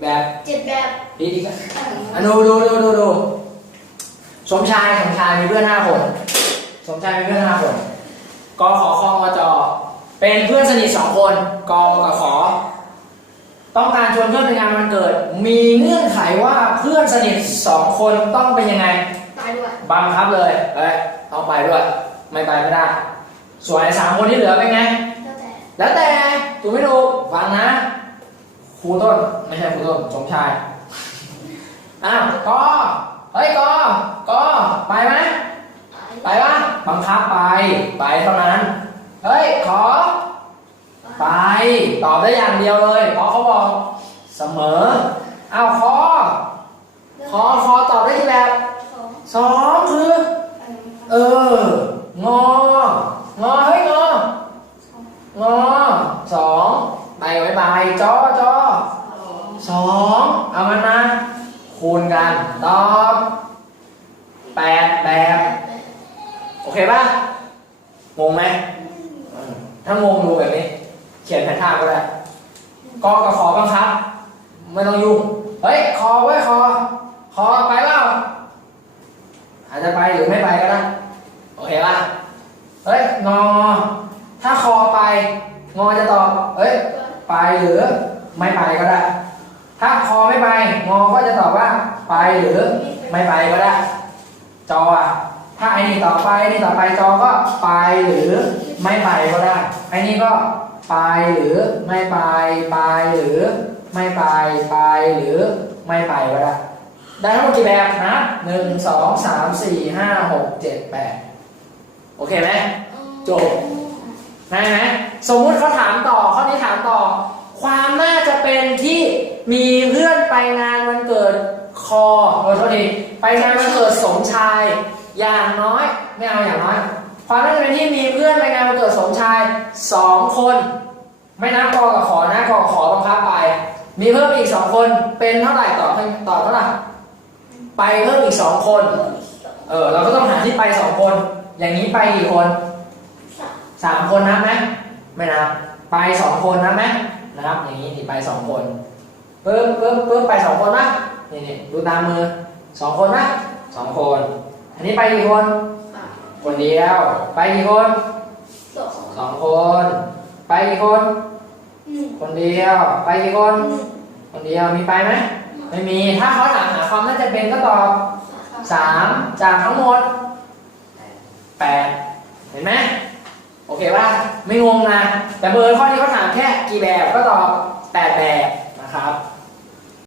แบบเจ็ดแบบดีดีกันอะดูดูดูดูดูสมชายสมชายมีเพื่อนห้าคนสมชายมีเพื่อนห้าคนกขอคองจเป็นเพื่อนสนิทสองคนกกับขอ ต้องการชวนเพื่อนไปงานวันเกิด มีเงื่อนไขว่าเพื่อนสนิทสองคนต้องเป็นยังไงตายด้วยบังคับเลยเอ้ยต้องไปด้วย ไม่ไปไม่ได้ ส่วนไอ้สามคนที่เหลือเป็นไง แล้วแต่ แล้วแต่ถูกไม่ถูกฟังนะค รูต้นไม่ใช่ครูต้นสมชายอ้าวกอเฮ้ยกอกอไปไหมไปปะบังคับไปไปเท่านั้นเฮ้ยขอ ไปตอบได้อย่างเดียวเลยเพราะเขาบอกเสมออ้าวคอคอคอตอบได้ที่แบบสองสองคือเอององอเฮ้ยงองอสอง ไปไว้บายจอจอสองเอามันมา คูณกัน ตอบแปดแบบ โอเคป่ะ งงไหม ถ้างงดูแบบนี้ เขียนแผนท่าก็ได้กอกับขอบังคับ ไม่ต้องยุ่ง เฮ้ย คอไว้คอ คอไปเปล่าอาจจะไปหรือไม่ไปก็ได้ โอเคป่ะ เฮ้ย งอ ถ้าคอไป งอจะตอบ ไปหรือไม่ไปก็ได้ ถ้าคอไม่ไปงอก็จะตอบว่า ไปหรือไม่ไปก็ได้ จออะถ้าไอ้นี่ต่อไปไอ้นี่ต่อไปจอก็ไปหรือไม่ไปก็ได้ไอ้นี่ก็ไปหรือไม่ไปไปหรือไม่ไปไปหรือไม่ไปก็ได้ได้ทั้งหมดกี่แบบนะหนึ่งสองสามสี่ห้าหกเจ็ดแปดโอเคไหมจบได้ไหมสมมุติเขาถามต่อข้อนี้ถามต่อ ความน่าจะ เป็นที่มีเพื่อนไปงานวันเกิดคอโทษทีไปงานวันเกิดสมชาย อย่างน้อยไม่เอาอย่างน้อย ความน่าจะเป็นที่มีเพื่อนไปงานวันเกิดสมชายสองคน ไม่นับกอกับขอนะกอกับขอบังคับไป มีเพิ่มอีกสองคนเป็นเท่าไหร่ต่อต่อเท่าไหร่ไปเพิ่มอีกสองคนเออเราก็ต้องหาที่ไปสองคน อย่างนี้ไปกี่คนสามคนนับไหมไม่นับไปสองคนนับไหม นับอย่างนี้นี่ไปสองคนปึ๊บปึ๊บปึ๊บไปสองคนปะนี่นี่ดูตามมือสองคนปะสองคน อันนี้ไปกี่คน คนเดียว ไปกี่คนสองสองคน ไปกี่คนหนึ่งคนเดียว ไปกี่คน คนเดียวมีไปไหมไม่มีถ้าเขาถามหาความน่าจะเป็นก็ตอบสามจากทั้งหมดแปดเห็นไหม โอเคป่ะไม่งงนะ แต่เบอร์ข้อนี้เขาถามแค่กี่แบบก็ตอบ8แบบนะครับ